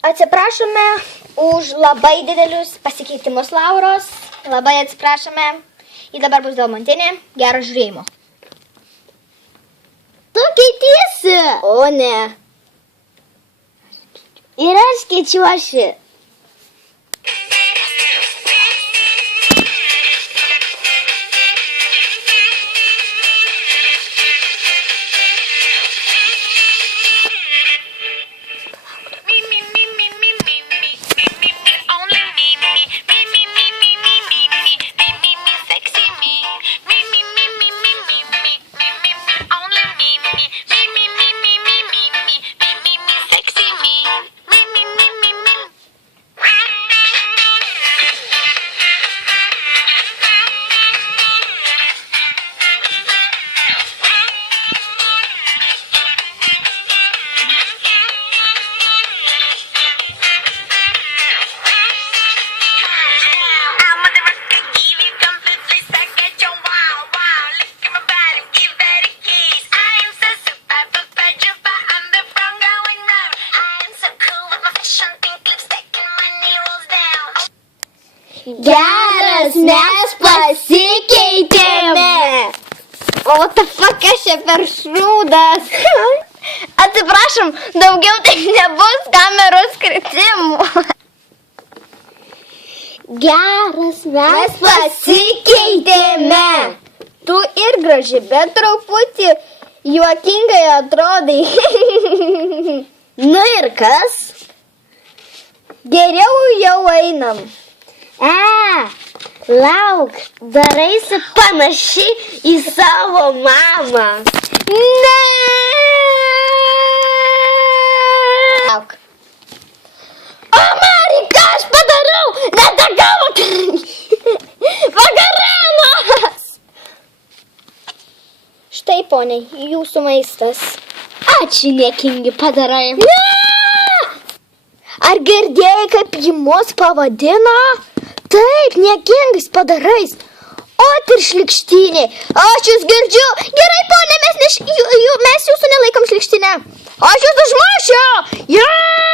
Atsiprašome už labai didelius pasikeitimus, Lauros. Labai atsiprašome. Ir dabar bus Dalmontinė. Gero žiūrėjimo. Tu keitiesi. O ne. Ir aš keičiuosi. Geras, mes pasikeitėme. O what the fuck, aš čia per šrūdas. Atsiprašom, daugiau tai nebus kameros kritimų. Geras, Mes pasikeitėme. Tu ir graži, bet truputį juokingai atrodai. Nu ir kas? Geriau jau einam. Lauk, daraisi panaši į savo mamą. Ne! Lauk. O, Mari, ką aš padarau? Nedagau! Vakaranas! Štai, poniai, jūsų maistas. Ačiū, niekingi padarai. Ne! Ar girdėjai, kaip ji mus pavadino? Taip, niekingais padarais. O, ir šlikštinė. Aš jūs girdžiu. Gerai, ponė, mes jūsų nelaikom šlikštinę. Aš jūs užmušiu. Ja!